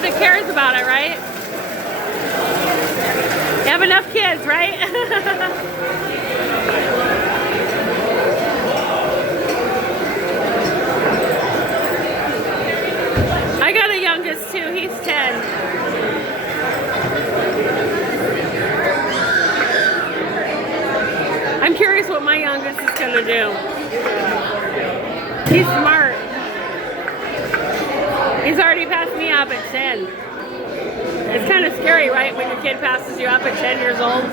kid that cares about it, right? You have enough kids, right? I got a youngest too, he's 10. I'm curious what my youngest is gonna do. He's smart. He's already passed me up at 10. It's kind of scary, right, when your kid passes you up at 10 years old?